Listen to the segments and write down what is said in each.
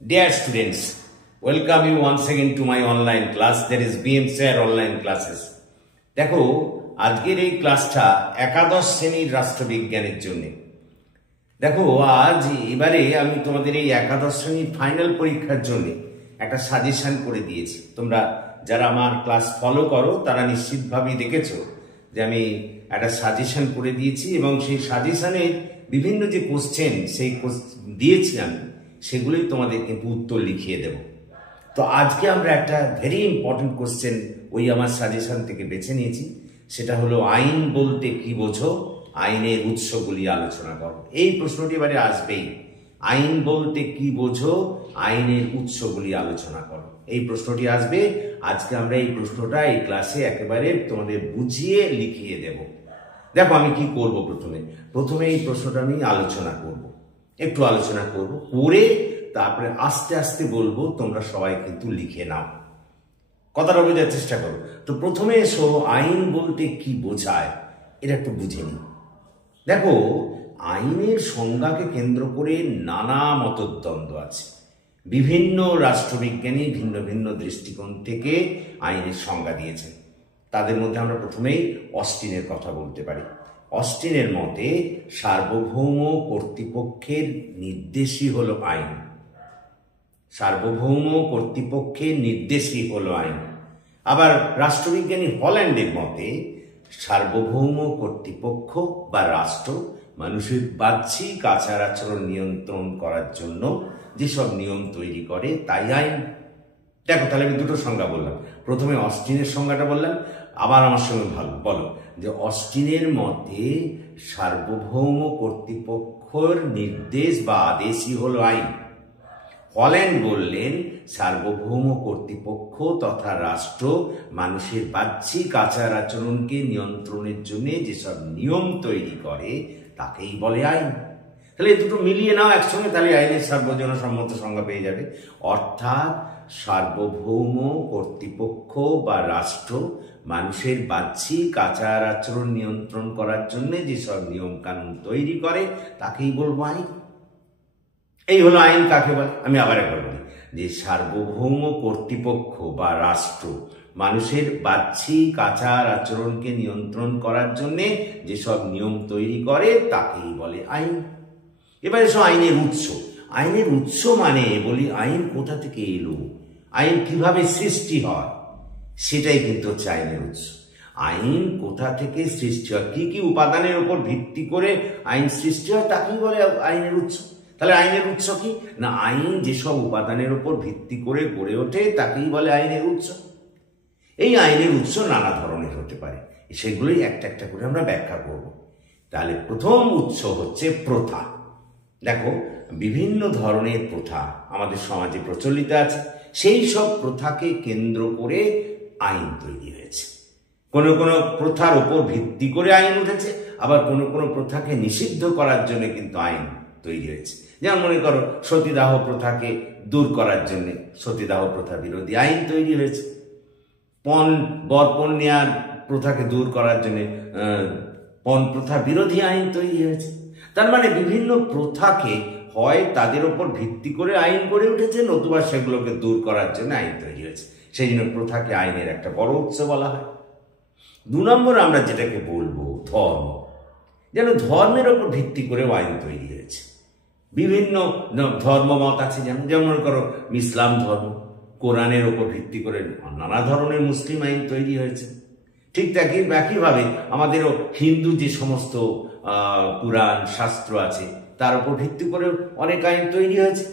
Dear students, welcome you once again to my online class. There is BM Sir online classes. দেখো আজকের এই ক্লাসটা একাদশ শ্রেণীর রাষ্ট্রবিজ্ঞানের জন্য। দেখো আজ এবারে আমি তোমাদের এই একাদশ শ্রেণীর ফাইনাল পরীক্ষার জন্য একটা সাজেশন করে দিয়েছি। তোমরা যারা আমার ক্লাস ফলো করো তারা নিশ্চিতভাবেই দেখেছো যে আমি একটা সাজেশন করে দিয়েছি এবং সেই সাজেশনের বিভিন্ন যে কোশ্চেন সেই দিয়েছি আমি সেগুলোই তোমাদের কিন্তু উত্তর লিখিয়ে দেব। তো আজকে আমরা একটা ভেরি ইম্পর্টেন্ট কোশ্চেন ওই আমার সাজেশন থেকে বেছে নিয়েছি, সেটা হলো আইন বলতে কি বোঝো, আইনের উৎসগুলি আলোচনা করো। এই প্রশ্নটি এবারে আসবেই, আইন বলতে কি বোঝো, আইনের উৎসগুলি আলোচনা করো। এই প্রশ্নটি আসবে। আজকে আমরা এই প্রশ্নটা এই ক্লাসে একেবারে তোমাদের বুঝিয়ে লিখিয়ে দেব। দেখো আমি কি করব, প্রথমে এই প্রশ্নটা আমি আলোচনা করব, একটু আলোচনা করব, করে তারপরে আস্তে আস্তে বলবো, তোমরা সবাই কিন্তু লিখে নাও, কথাটা বোঝার চেষ্টা করো। তো প্রথমে এসো, আইন বলতে কি বোঝায় এটা একটু বুঝে নিই। দেখো আইনের সংজ্ঞাকে কেন্দ্র করে নানা মতদ্বন্দ্ব আছে। বিভিন্ন রাষ্ট্রবিজ্ঞানী ভিন্ন ভিন্ন দৃষ্টিকোণ থেকে আইনের সংজ্ঞা দিয়েছেন। তাদের মধ্যে আমরা প্রথমেই অস্টিনের কথা বলতে পারি। অস্টিনের মতে সার্বভৌম কর্তৃপক্ষের নির্দেশই হলো আইন। সার্বভৌম কর্তৃপক্ষের নির্দেশই হলো আইন। আবার রাষ্ট্রবিজ্ঞানী হল্যান্ডের মতে সার্বভৌম কর্তৃপক্ষ বা রাষ্ট্র মানুষের বাহ্যিক আচার আচরণ নিয়ন্ত্রণ করার জন্য যেসব নিয়ম তৈরি করে তাই আইন। দেখো তাহলে আমি দুটো সংজ্ঞা বললাম, প্রথমে অস্টিনের সংজ্ঞাটা বললাম, আবার আমার সঙ্গে ভালো বলো যে অস্টিনের মতে সার্বভৌম কর্তৃপক্ষের নির্দেশ বা আদেশই হলো আইন। হল্যান্ড বললেন সার্বভৌম কর্তৃপক্ষ তথা রাষ্ট্র মানুষের বাহ্যিক আচার আচরণকে নিয়ন্ত্রণের জন্য যেসব নিয়ম তৈরি করে তাকেই বলে আইন। তাহলে দুটো মিলিয়ে নাও একসঙ্গে, তাহলে আইনের সার্বজনসম্মত সংজ্ঞা পেয়ে যাবে। অর্থাৎ সার্বভৌম কর্তৃপক্ষ বা রাষ্ট্র মানুষের বাহ্যিক আচার আচরণ নিয়ন্ত্রণ করার জন্য যেসব নিয়ম কানুন তৈরি করে তাকেই বলবো আইন। এই হলো আইন কাকে বলে। আমি আবার একবার বলি যে সার্বভৌম কর্তৃপক্ষ বা রাষ্ট্র মানুষের বাহ্যিক আচার আচরণকে নিয়ন্ত্রণ করার জন্যে যেসব নিয়ম তৈরি করে তাকেই বলে আইন। এবার এসো আইনের উৎস। আইনের উৎস মানে বলি আইন কোথা থেকে এলো, আইন কিভাবে সৃষ্টি হয়, সেটাই কিন্তু হচ্ছে আইনের উৎস। আইন কোথা থেকে সৃষ্টি হয়, কি কি উপাদানের উপর ভিত্তি করে আইন সৃষ্টি হয় তাকেই বলে আইনের উৎস। তাহলে আইনের উৎস কি না, আইন যেসব উপাদানের উপর ভিত্তি করে গড়ে ওঠে তাকেই বলে আইনের উৎস। এই আইনের উৎস নানা ধরনের হতে পারে, সেগুলোই একটা একটা করে আমরা ব্যাখ্যা করব। তাহলে প্রথম উৎস হচ্ছে প্রথা। দেখো বিভিন্ন ধরনের প্রথা আমাদের সমাজে প্রচলিত আছে, সেই সব প্রথাকে কেন্দ্র করে আইন তৈরি হয়েছে। কোনো কোনো প্রথার উপর ভিত্তি করে আইন উঠেছে, আবার কোনো কোনো প্রথাকে নিষিদ্ধ করার জন্য কিন্তু আইন তৈরি হয়েছে। যেমন মনে করো সতীদাহ প্রথাকে দূর করার জন্য সতীদাহ প্রথা বিরোধী আইন তৈরি হয়েছে। বরপণ নেওয়ার প্রথাকে দূর করার জন্য পণ প্রথা বিরোধী আইন তৈরি হয়েছে। তার মানে বিভিন্ন প্রথাকে হয় তাদের ওপর ভিত্তি করে আইন গড়ে উঠেছে, নতুবা সেগুলোকে দূর করার জন্য আইন তৈরি হয়েছে। সেই জন্য প্রথাকে আইনের একটা বড় উৎস বলা হয়। 2 নম্বর আমরা যেটাকে বলবো ধর্ম। যেন ধর্মের ওপর ভিত্তি করেও আইন তৈরি হয়েছে। বিভিন্ন ধর্মমত আছে, যেমন মনে করো ইসলাম ধর্ম, কোরআনের ওপর ভিত্তি করে নানা ধরনের মুসলিম আইন তৈরি হয়েছে। ঠিক একইভাবে আমাদেরও হিন্দু যে সমস্ত পুরাণ শাস্ত্র আছে তার উপর ভিত্তি করে অনেক আইন তৈরি হয়েছে।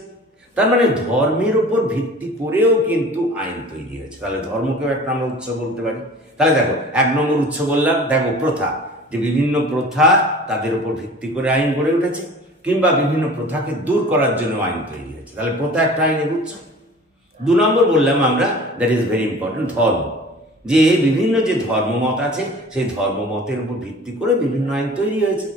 তার মানে ধর্মের উপর ভিত্তি করেও কিন্তু আইন তৈরি হয়েছে। তাহলে ধর্মকেও একটা আমরা উৎস বলতে পারি। তাহলে দেখো 1 নম্বর উৎস বললাম, দেখো প্রথা, যে বিভিন্ন প্রথা তাদের উপর ভিত্তি করে আইন গড়ে উঠেছে, কিংবা বিভিন্ন প্রথাকে দূর করার জন্য আইন তৈরি হয়েছে। তাহলে প্রথা একটা আইনের উৎস। 2 নম্বর বললাম আমরা, দ্যাট ইজ ভেরি ইম্পর্টেন্ট, ধর্ম, যে বিভিন্ন যে ধর্মমত আছে সেই ধর্মমতের উপর ভিত্তি করে বিভিন্ন আইন তৈরি হয়েছে।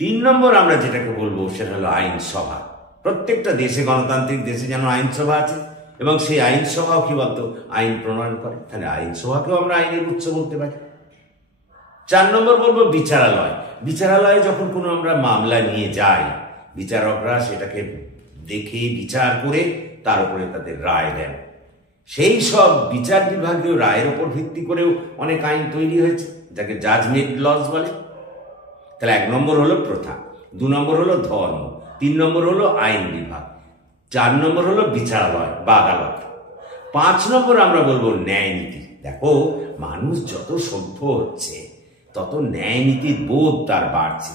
3 নম্বর আমরা যেটাকে বলবো সেটা হলো আইনসভা। প্রত্যেকটা দেশে, গণতান্ত্রিক দেশে যেন আইনসভা আছে এবং সেই আইনসভাও কি বলতো আইন প্রণয়ন করে। তাহলে আইনসভাকেও আমরা আইনের উৎস বলতে পারি। 4 নম্বর বলবো বিচারালয়। বিচারালয়ে যখন কোনো আমরা মামলা নিয়ে যাই, বিচারকরা সেটাকে দেখে বিচার করে তার উপরে তাদের রায় দেন। সেই সব বিচার বিভাগীয় রায়ের উপর ভিত্তি করেও অনেক আইন তৈরি হয়েছে, যাকে জাজমেন্ট লজ বলে। তাহলে 1 নম্বর হলো প্রথা, 2 নম্বর হলো ধর্ম, 3 নম্বর হলো আইন বিভাগ, 4 নম্বর হলো বিচারালয় বা আদালত, 5 নম্বর আমরা বলবো ন্যায় নীতি। দেখো, মানুষ যত সভ্য হচ্ছে তত ন্যায় নীতির বোধ তার বাড়ছে।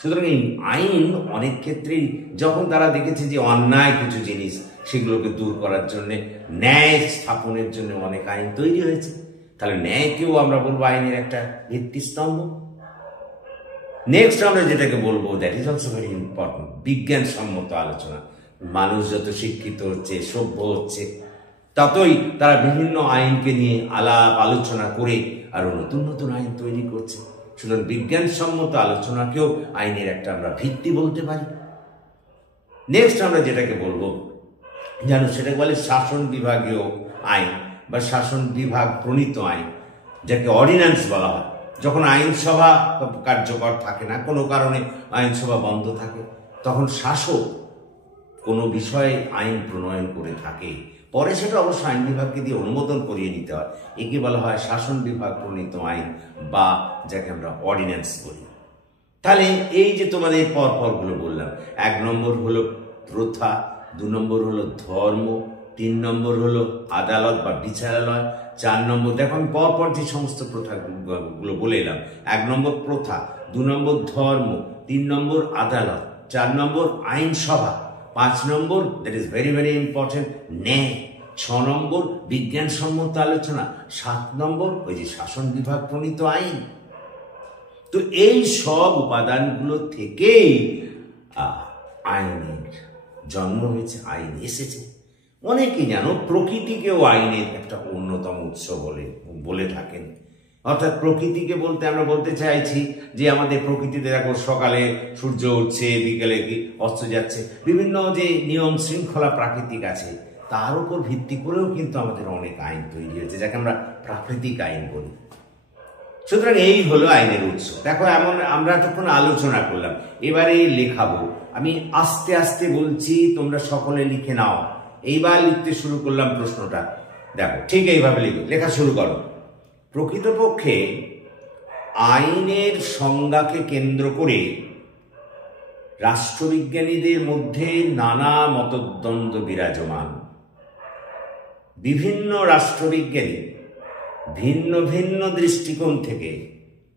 সুতরাং এই আইন অনেক ক্ষেত্রেই যখন তারা দেখেছে যে অন্যায় কিছু জিনিস, সেগুলোকে দূর করার জন্য, ন্যায় স্থাপনের জন্য অনেক আইন তৈরি হয়েছে। তাহলে ন্যায়কেও আমরা বলবো আইনের একটা ভিত্তিস্তম্ভ। নেক্সট আমরা যেটাকে বলবো, that is also very important, বিজ্ঞানসম্মত আলোচনা। মানুষ যত শিক্ষিত হচ্ছে, সভ্য হচ্ছে, ততই তারা বিভিন্ন আইনকে নিয়ে আলাপ আলোচনা করে আরো নতুন নতুন আইন তৈরি করছে। সুতরাং বিজ্ঞানসম্মত আলোচনাকেও আইনের একটা আমরা ভিত্তি বলতে পারি। নেক্সট আমরা যেটাকে বলবো জানো, সেটাকে বলে শাসন বিভাগীয় আইন বা শাসন বিভাগ প্রণীত আইন, যাকে অর্ডিন্যান্স বলা হয়। যখন আইনসভা কার্যকর থাকে না, কোনো কারণে আইনসভা বন্ধ থাকে, তখন শাসক কোনো বিষয়ে আইন প্রণয়ন করে থাকে, পরে সেটা অবশ্য আইন বিভাগকে দিয়ে অনুমোদন করিয়ে নিতে হয়। একে বলা হয় শাসন বিভাগ প্রণীত আইন বা যাকে আমরা অর্ডিন্যান্স বলি। তাহলে এই যে তোমাদের পরপরগুলো বললাম, 1 নম্বর হলো প্রথা, 2 নম্বর হলো ধর্ম, 3 নম্বর হলো আদালত বা বিচারালয়, 4 নম্বর, দেখো আমি পরপর যে সমস্ত প্রথাগুলো বলে এলাম, 1 নম্বর প্রথা, 2 নম্বর ধর্ম, 3 নম্বর আদালত, 4 নম্বর আইনসভা, 5 নম্বর, that is very very important, ন্যায়, 6 নম্বর বিজ্ঞানসম্মত আলোচনা, 7 নম্বর ওই যে শাসন বিভাগ প্রণীত আইন। তো এই সব উপাদানগুলো থেকেই আইনের জন্ম হয়েছে, আইন এসেছে। অনেকেই জানো প্রকৃতিকেও আইনের একটা অন্যতম উৎস বলে থাকেন। অর্থাৎ প্রকৃতিকে বলতে আমরা বলতে চাইছি যে আমাদের প্রকৃতিতে দেখো সকালে সূর্য উঠছে, বিকেলে অস্ত যাচ্ছে, বিভিন্ন যে নিয়ম শৃঙ্খলা প্রাকৃতিক আছে, তার উপর ভিত্তি করেও কিন্তু আমাদের অনেক আইন তৈরি হয়েছে, যাকে আমরা প্রাকৃতিক আইন বলি। সুতরাং এই হলো আইনের উৎস। দেখো, এমন আমরা তখন আলোচনা করলাম, এবারে লেখাবো। আমি আস্তে আস্তে বলছি, তোমরা সকলে লিখে নাও। এইবার লিখতে শুরু করলাম প্রশ্নটা। দেখো, ঠিক এইভাবে লেখা শুরু করো। প্রকৃতপক্ষে আইনের সংজ্ঞাকে কেন্দ্র করে রাষ্ট্রবিজ্ঞানীদের মধ্যে নানা মতদ্বন্দ্ব বিরাজমান। বিভিন্ন রাষ্ট্রবিজ্ঞানী ভিন্ন ভিন্ন দৃষ্টিকোণ থেকে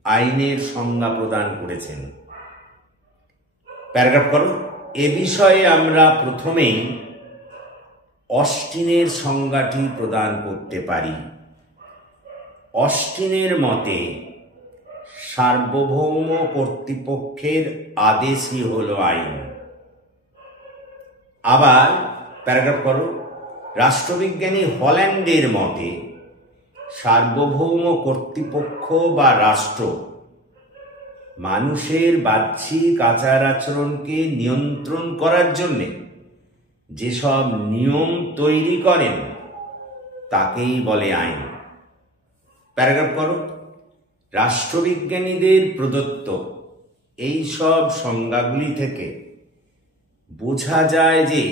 আইনের সংজ্ঞা প্রদান করেছেন। প্যারাগ্রাফ করো। এ বিষয়ে আমরা প্রথমেই অস্টিনের সংজ্ঞাটি প্রদান করতে পারি। অস্টিনের মতে সার্বভৌম কর্তৃপক্ষের আদেশই হলো আইন। আবার প্যারাগ্রাফ করো। রাষ্ট্রবিজ্ঞানী হল্যান্ডের মতে সার্বভৌম কর্তৃপক্ষ বা রাষ্ট্র মানুষের বাহ্যিক আচার আচরণকে নিয়ন্ত্রণ করার জন্য যেসব নিয়ম তৈরি করেন তাকেই বলে আইন। প্যারাগ্রাফ করো। রাষ্ট্রবিজ্ঞানীদের প্রদত্ত এই সব সংজ্ঞাগুলি থেকে বোঝা যায় যে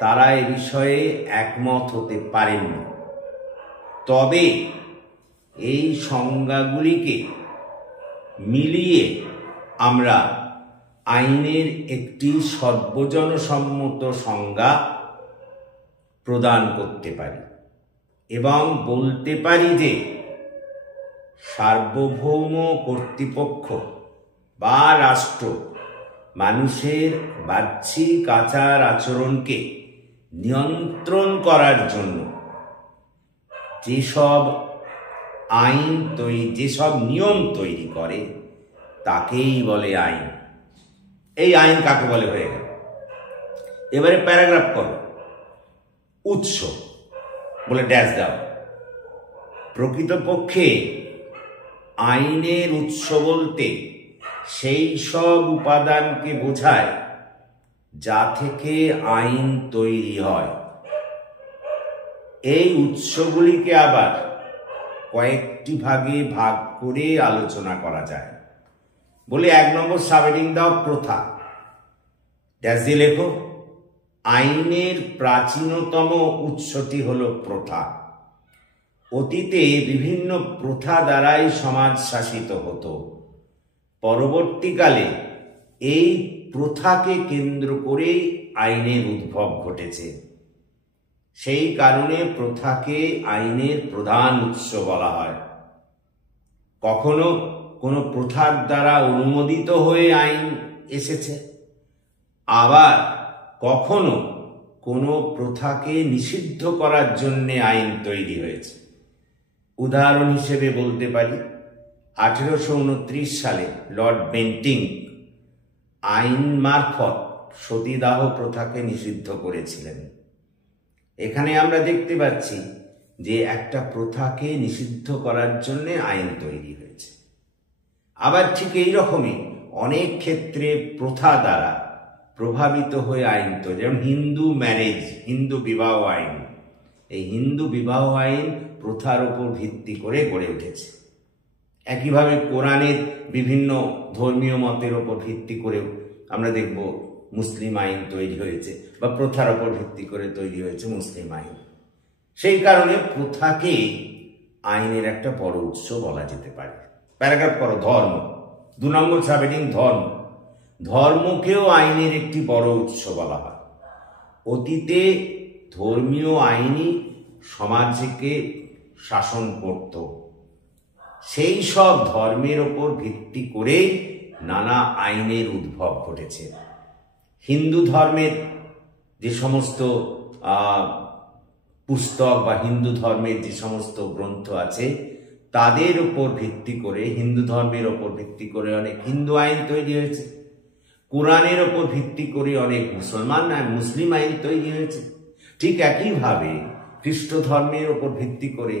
তারা এ বিষয়ে একমত হতে পারেননি। তবে এই সংজ্ঞাগুলিকে মিলিয়ে আমরা আইনের একটি সর্বজনসম্মত সংজ্ঞা প্রদান করতে পারি এবং বলতে পারি যে সার্বভৌম কর্তৃপক্ষ বা রাষ্ট্র মানুষের বাহ্যিক আচার আচরণকে নিয়ন্ত্রণ করার জন্য যেসব নিয়ম তৈরি করে তাকেই বলে আইন। এই আইন কাকে বলে হয়ে গেল। এবারে প্যারাগ্রাফ করো। উৎস বলে ড্যাশ দাও। প্রকৃতপক্ষে আইনের উৎস বলতে সেই সব উপাদানকে বোঝায় যা থেকে আইন তৈরি হয়। এই উৎসগুলিকে আবার কয়েকটি ভাগে ভাগ করে আলোচনা করা যায়। বলে 1 নম্বর সাবহেডিং দাও প্রথা। ড্যাশ দিয়ে লেখো। আইনের প্রাচীনতম উৎসটি হল প্রথা। অতীতে বিভিন্ন প্রথা দ্বারাই সমাজ শাসিত হতো। পরবর্তীকালে এই প্রথাকে কেন্দ্র করেই আইনের উদ্ভব ঘটেছে। সেই কারণে প্রথাকে আইনের প্রধান উৎস বলা হয়। কখনো কোনো প্রথার দ্বারা অনুমোদিত হয়ে আইন এসেছে, আবার কখনো কোনো প্রথাকে নিষিদ্ধ করার জন্যে আইন তৈরি হয়েছে। উদাহরণ হিসেবে বলতে পারি, 1829 সালে লর্ড বেন্টিং আইন মারফত সতীদাহ প্রথাকে নিষিদ্ধ করেছিলেন। এখানে আমরা দেখতে পাচ্ছি যে একটা প্রথাকে নিষিদ্ধ করার জন্য আইন তৈরি হয়েছে। আবার ঠিক এই রকমই অনেক ক্ষেত্রে প্রথা দ্বারা প্রভাবিত হয়ে আইন তৈরি, যেমন হিন্দু ম্যারেজ, হিন্দু বিবাহ আইন। এই হিন্দু বিবাহ আইন প্রথার উপর ভিত্তি করে গড়ে উঠেছে। একইভাবে কোরআনের বিভিন্ন ধর্মীয় মতের ওপর ভিত্তি করেও আমরা দেখব মুসলিম আইন তৈরি হয়েছে, বা প্রথার ওপর ভিত্তি করে তৈরি হয়েছে মুসলিম আইন। সেই কারণে প্রথাকে আইনের একটা বড় উৎস বলা যেতে পারে। প্যারাগ্রাফ করো, ধর্ম। 2 নম্বর সাবহেডিং ধর্ম। ধর্মকেও আইনের একটি বড় উৎস বলা হয়। অতীতে ধর্মীয় আইনই সমাজকে শাসন করত। সেই সব ধর্মের ওপর ভিত্তি করে নানা আইনের উদ্ভব ঘটেছে। হিন্দু ধর্মের যে সমস্ত পুস্তক বা হিন্দু ধর্মের যে সমস্ত গ্রন্থ আছে, তাদের উপর ভিত্তি করে, হিন্দু ধর্মের ওপর ভিত্তি করে অনেক হিন্দু আইন তৈরি হয়েছে। কোরআনের ওপর ভিত্তি করে অনেক মুসলিম আইন তৈরি হয়েছে। ঠিক একইভাবে খ্রিস্ট ধর্মের ওপর ভিত্তি করে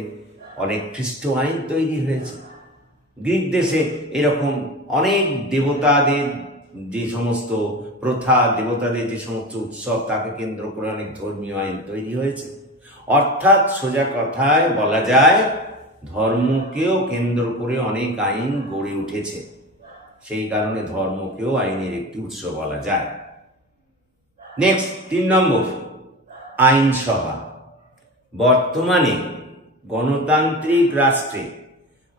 অনেক খ্রিস্ট আইন তৈরি হয়েছে। গ্রিক দেশে এরকম অনেক দেবতাদের যে সমস্ত প্রথা, দেবতাদের যে সমস্ত উৎসব, তাকে কেন্দ্র করে অনেক ধর্মীয় আইন তৈরি হয়েছে। অর্থাৎ সোজা কথায় বলা যায়, ধর্মকেও কেন্দ্র করে অনেক আইন গড়ে উঠেছে। সেই কারণে ধর্মকেও আইনের একটি উৎস বলা যায়। নেক্সট 3 নম্বর, আইনসভা। বর্তমানে গণতান্ত্রিক রাষ্ট্রে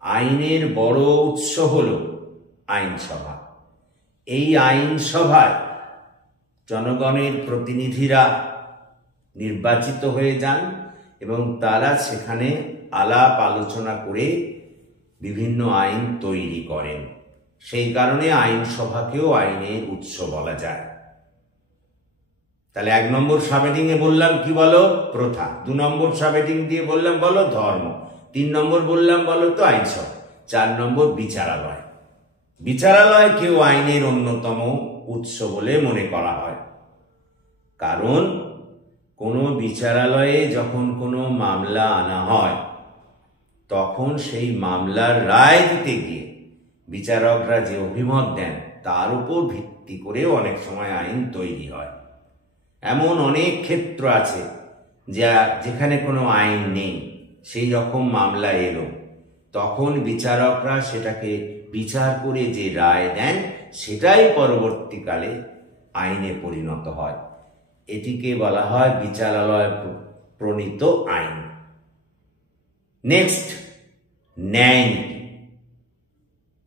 আইনের বড় উৎস হল আইনসভা। এই আইনসভায় জনগণের প্রতিনিধিরা নির্বাচিত হয়ে যান এবং তারা সেখানে আলাপ আলোচনা করে বিভিন্ন আইন তৈরি করেন। সেই কারণে আইনসভাকেও আইনের উৎস বলা যায়। তাহলে 1 নম্বর সাবহেডিং এ বললাম কি বলো, প্রথা। 2 নম্বর সাবহেডিং দিয়ে বললাম বলো ধর্ম। 3 নম্বর বললাম বলো তো আইনসভা। 4 নম্বর বিচারালয়। বিচারালয়কেও আইনের অন্যতম উৎস বলে মনে করা হয়। কারণ কোনো বিচারালয়ে যখন কোনো মামলা আনা হয়, তখন সেই মামলার রায় দিতে গিয়ে বিচারকরা যে অভিমত দেন, তার উপর ভিত্তি করে অনেক সময় আইন তৈরি হয়। এমন অনেক ক্ষেত্র আছে যেখানে কোনো আইন নেই, সেই রকম মামলা এলো, তখন বিচারকরা সেটাকে বিচার করে যে রায় দেন, সেটাই পরবর্তীকালে আইনে পরিণত হয়। এটিকে বলা হয় বিচারালয় প্রণীত আইন। নেক্সট, ন্যায়নীতি।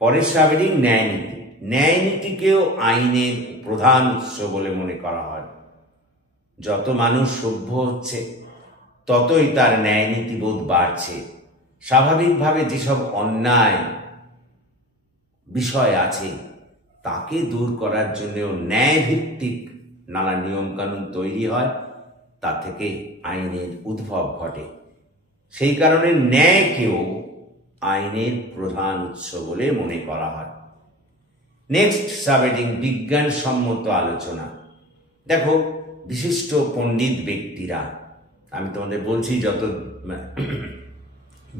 পরের সাবহেডিং ন্যায়নীতি। ন্যায়নীতিকেও আইনের প্রধান উৎস বলে মনে করা হয়। যত মানুষ সভ্য হচ্ছে, ততই তার ন্যায়নীতিবোধ বাড়ছে। স্বাভাবিকভাবে যেসব অন্যায় বিষয় আছে, তাকে দূর করার জন্যও ন্যায়ভিত্তিক নানা নিয়মকানুন তৈরি হয়, তা থেকে আইনের উদ্ভব ঘটে। সেই কারণে ন্যায়কেও আইনের প্রধান উৎস বলে মনে করা হয়। নেক্সট সাবহেডিং বিজ্ঞানসম্মত আলোচনা। দেখো, বিশিষ্ট পণ্ডিত ব্যক্তিরা, আমি তোমাদের বলছি,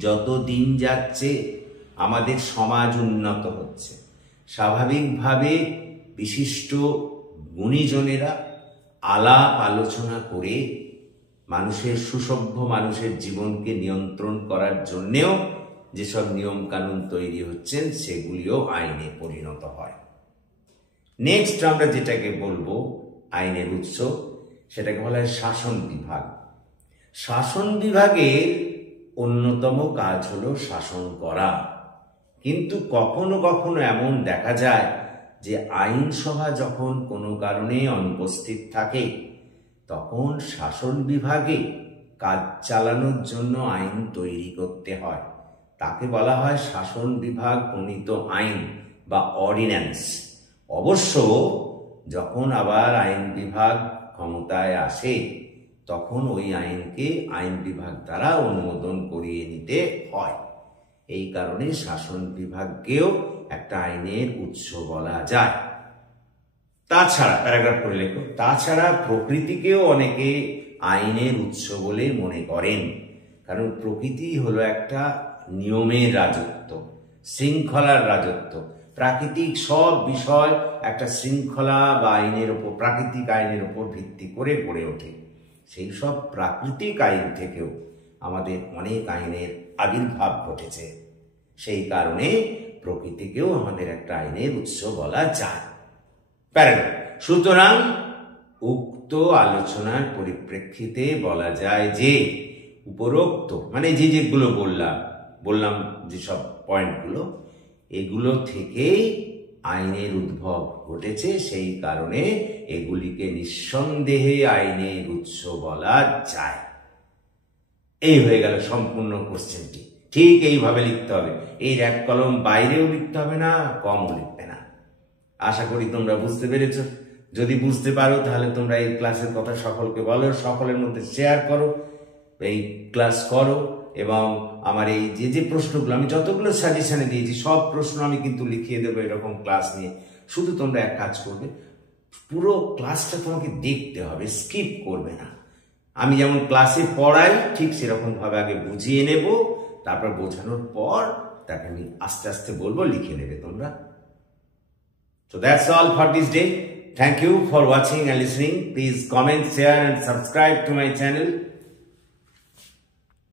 যত দিন যাচ্ছে আমাদের সমাজ উন্নত হচ্ছে। স্বাভাবিকভাবে বিশিষ্ট গুণীজনেরা আলাপ আলোচনা করে মানুষের সুসভ্য মানুষের জীবনকে নিয়ন্ত্রণ করার জন্যেও যেসব নিয়ম কানুন তৈরি হচ্ছেন, সেগুলিও আইনে পরিণত হয়। নেক্সট আমরা যেটাকে বলবো আইনের উৎস, সেটাকে বলা হয় শাসন বিভাগ। শাসন বিভাগের অন্যতম কাজ হলো শাসন করা। কিন্তু কখনো কখনো এমন দেখা যায় যে আইনসভা যখন কোনো কারণে অনুপস্থিত থাকে, তখন শাসন বিভাগে কাজ চালানোর জন্য আইন তৈরি করতে হয়। তাকে বলা হয় শাসন বিভাগ প্রণীত আইন বা অর্ডিন্যান্স। অবশ্য যখন আবার আইন বিভাগ ক্ষমতায় আসে, তখন ওই আইনকে আইন বিভাগ দ্বারা অনুমোদন করিয়ে নিতে হয়। এই কারণে শাসন বিভাগকেও একটা আইনের উৎস বলা যায়। তাছাড়া প্যারাগ্রাফ করে লেখো, তাছাড়া প্রকৃতিকেও অনেকে আইনের উৎস বলে মনে করেন। কারণ প্রকৃতি হলো একটা নিয়মের রাজত্ব, শৃঙ্খলার রাজত্ব। প্রাকৃতিক সব বিষয় একটা শৃঙ্খলা বা আইনের ওপর, প্রাকৃতিক আইনের ওপর ভিত্তি করে গড়ে ওঠে। সেই সব প্রাকৃতিক আইন থেকেও আমাদের অনেক আইনের আবির্ভাব ঘটেছে। সেই কারণে প্রকৃতিকেও আমাদের একটা আইনের উৎস বলা যায়। প্যারাগ্রাফ। সুতরাং উক্ত আলোচনার পরিপ্রেক্ষিতে বলা যায় যে উপরোক্ত মানে যেগুলো বললাম যেসব পয়েন্টগুলো, এগুলো থেকেই আইনের উদ্ভব ঘটেছে। সেই কারণে এগুলিকে নিঃসন্দেহে আইনের উৎস বলা যায়। এই হয়ে গেল সম্পূর্ণ কোশ্চেনটি। ঠিক এইভাবে লিখতে হবে। এই এক কলম বাইরেও লিখতে হবে না, কমও লিখবে না। আশা করি তোমরা বুঝতে পেরেছ। যদি বুঝতে পারো তাহলে তোমরা এই ক্লাসের কথা সকলকে বলো, সকলের মধ্যে শেয়ার করো, এই ক্লাস করো। এবং আমার এই যে প্রশ্নগুলো আমি যতগুলো সাজেশনে দিয়েছি, সব প্রশ্ন আমি কিন্তু লিখিয়ে দেবো এরকম ক্লাস নিয়ে। শুধু তোমরা এক কাজ করবে, পুরো ক্লাসটা তোমাকে দেখতে হবে, স্কিপ করবে না। আমি যেমন ক্লাসে পড়াই ঠিক সেরকম ভাবে আগে বুঝিয়ে নেব, তারপর বোঝানোর পর তাকে আমি আস্তে আস্তে বলবো, লিখে নেবে তোমরা। So that's all for this day. Thank you for watching and listening. Please comment, share and subscribe to my channel.